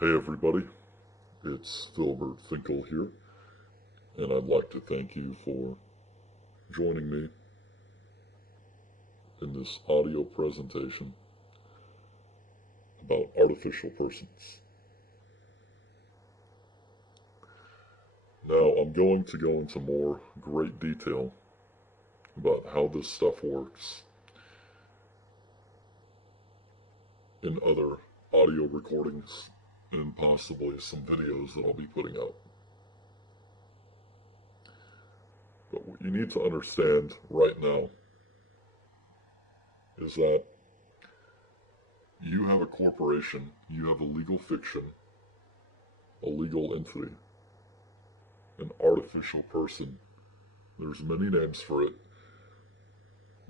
Hey everybody, it's Philbert Finkel here, and I'd like to thank you for joining me in this audio presentation about artificial persons. Now, I'm going to go into more great detail about how this stuff works in other audio recordings and possibly some videos that I'll be putting out. But what you need to understand right now is that you have a corporation, you have a legal fiction, a legal entity, an artificial person. There's many names for it,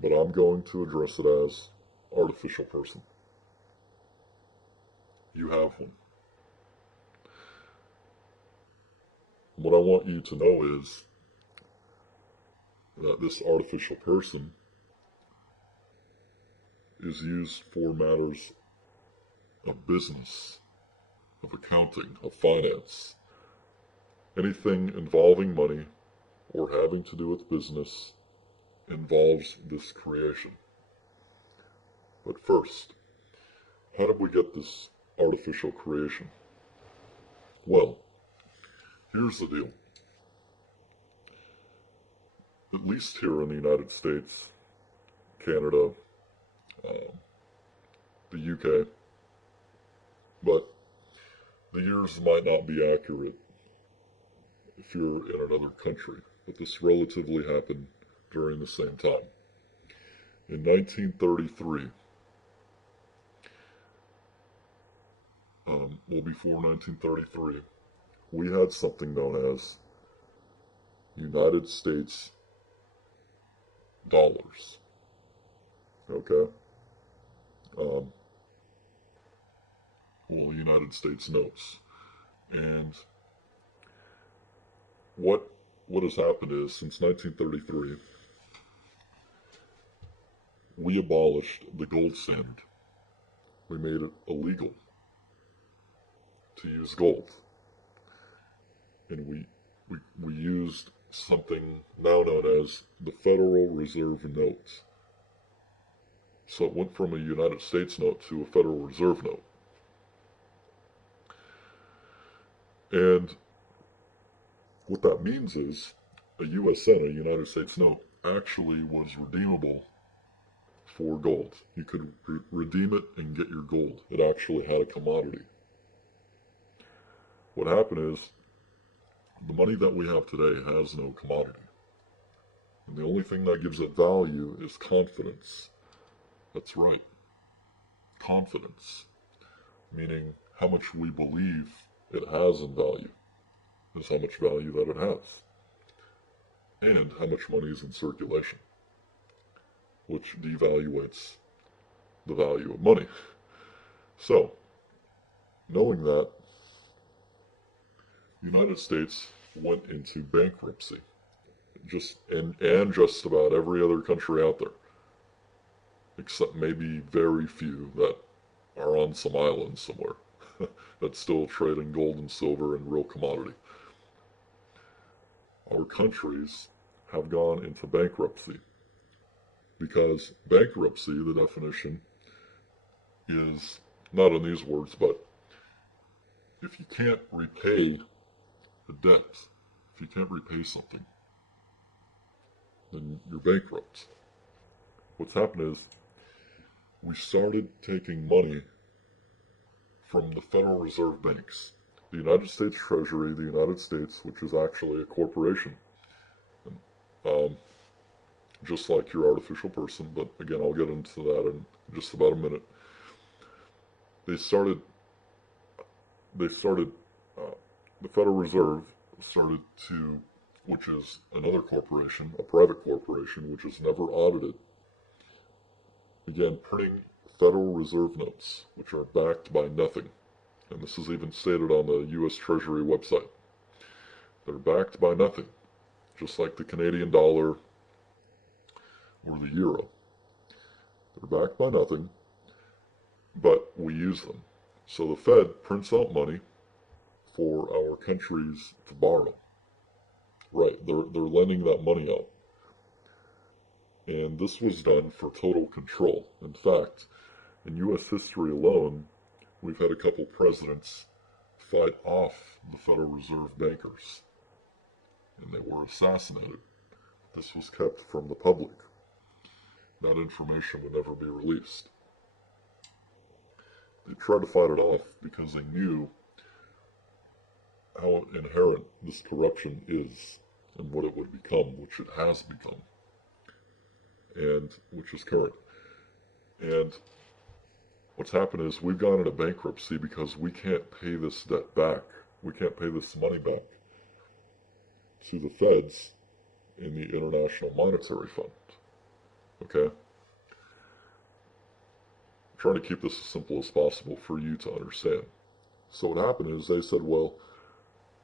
but I'm going to address it as artificial person. You have one. What I want you to know is that this artificial person is used for matters of business, of accounting, of finance. Anything involving money or having to do with business involves this creation. But first, how did we get this artificial creation? Well, here's the deal. At least here in the United States, Canada, the UK, but the years might not be accurate if you're in another country, but this relatively happened during the same time. In 1933, before 1933, we had something known as United States dollars. Okay? United States notes. And what has happened is since 1933, we abolished the gold standard. We made it illegal to use gold. And we used something now known as the Federal Reserve note. So it went from a United States note to a Federal Reserve note. And what that means is a USN, a United States note, actually was redeemable for gold. You could redeem it and get your gold. It actually had a commodity. What happened is the money that we have today has no commodity. And the only thing that gives it value is confidence. That's right. Confidence. Meaning how much we believe it has in value is how much value that it has. And how much money is in circulation, which devaluates the value of money. So, knowing that, the United States went into bankruptcy. And just about every other country out there, except maybe very few that are on some island somewhere that's still trading gold and silver and real commodity. Our countries have gone into bankruptcy because bankruptcy, the definition, is not in these words, but if you can't repay a debt, if you can't repay something, then you're bankrupt. What's happened is we started taking money from the Federal Reserve banks. The United States Treasury, the United States, which is actually a corporation, just like your artificial person, but again, I'll get into that in just about a minute. They started, the Federal Reserve started to, which is another corporation, a private corporation, which is never audited, began printing Federal Reserve notes, which are backed by nothing. And this is even stated on the U.S. Treasury website. They're backed by nothing, just like the Canadian dollar or the euro. They're backed by nothing, but we use them. So the Fed prints out money for our countries to borrow. Right, they're lending that money out. And this was done for total control. In fact, in U.S. history alone, we've had a couple presidents fight off the Federal Reserve bankers, and they were assassinated. This was kept from the public. That information would never be released. They tried to fight it off because they knew how inherent this corruption is and what it would become, which it has become, and which is current. And what's happened is we've gone into bankruptcy because we can't pay this debt back. We can't pay this money back to the feds in the International Monetary Fund. Okay? I'm trying to keep this as simple as possible for you to understand. So what happened is they said, well,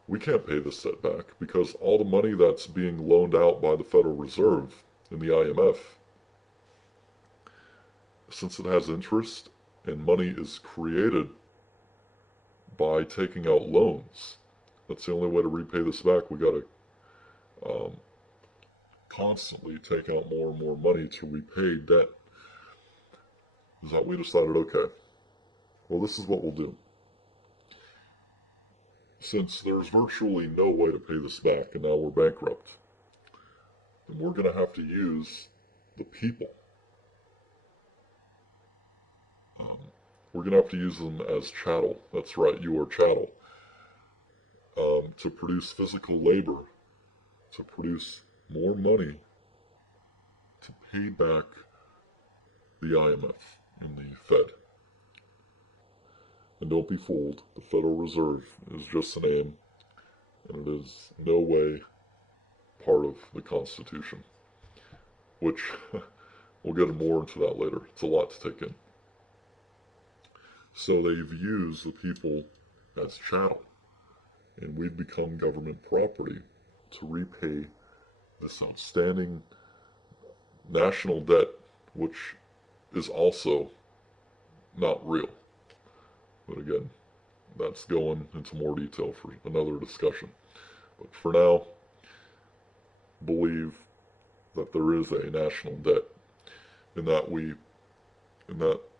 we can't pay this debt back because all the money that's being loaned out by the Federal Reserve and the IMF, since it has interest and money is created by taking out loans, that's the only way to repay this back. We got to constantly take out more and more money to repay debt. Is that we decided, okay, well, this is what we'll do. Since there's virtually no way to pay this back and now we're bankrupt, then we're going to have to use the people. We're going to have to use them as chattel. That's right, you are chattel. To produce physical labor, to produce more money to pay back the IMF and the Fed. And don't be fooled, the Federal Reserve is just a name, and it is no way part of the Constitution, which we'll get more into that later. It's a lot to take in. So they've used the people as chattel, and we've become government property to repay this outstanding national debt, which is also not real. But again, that's going into more detail for another discussion. But for now, believe that there is a national debt, and that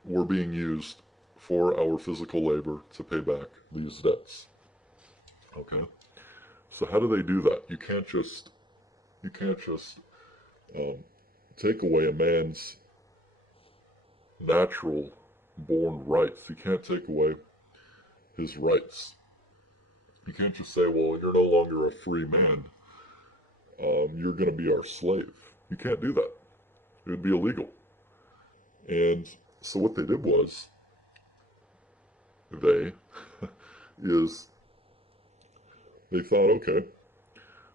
we're being used for our physical labor to pay back these debts. Okay? So how do they do that? You can't just take away a man's natural born rights. You can't take away his rights. You can't just say, well, you're no longer a free man. You're going to be our slave. You can't do that. It would be illegal. And so what they did was, they thought, okay,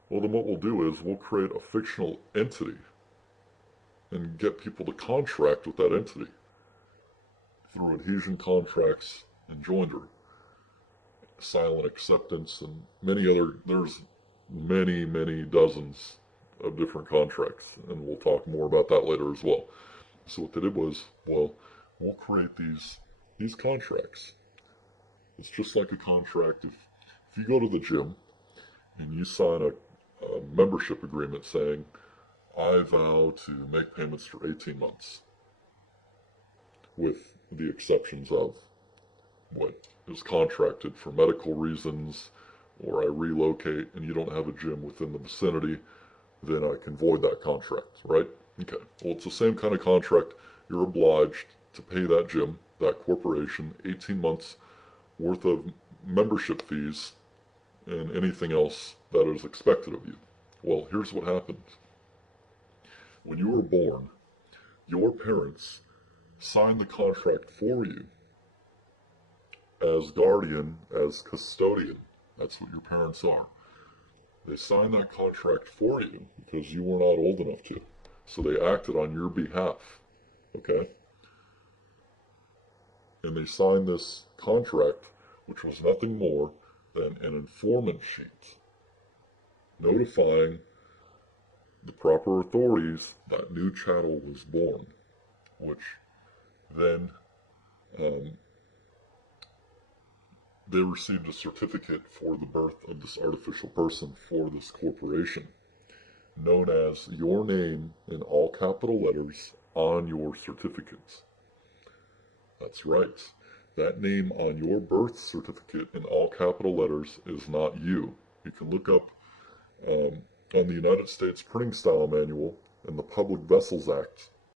well then what we'll do is we'll create a fictional entity and get people to contract with that entity through adhesion contracts and joinder, silent acceptance, and there's many dozens of different contracts, and we'll talk more about that later as well. So what they did was, well, we'll create these contracts. It's just like a contract. If you go to the gym and you sign a membership agreement saying, I vow to make payments for 18 months, with the exceptions of what is contracted for medical reasons, or I relocate and you don't have a gym within the vicinity, then I can void that contract, right? Okay, well, it's the same kind of contract. You're obliged to pay that gym, that corporation, 18 months worth of membership fees and anything else that is expected of you. Well, here's what happens. When you were born, your parents signed the contract for you as guardian, as custodian. That's what your parents are. They signed that contract for you because you were not old enough to. So they acted on your behalf. Okay? And they signed this contract, which was nothing more than an informant sheet notifying the proper authorities that new chattel was born, which then they received a certificate for the birth of this artificial person for this corporation, known as your name in all capital letters on your certificates. That's right. That name on your birth certificate in all capital letters is not you. You can look up on the United States Printing Style Manual and the Public Vessels Act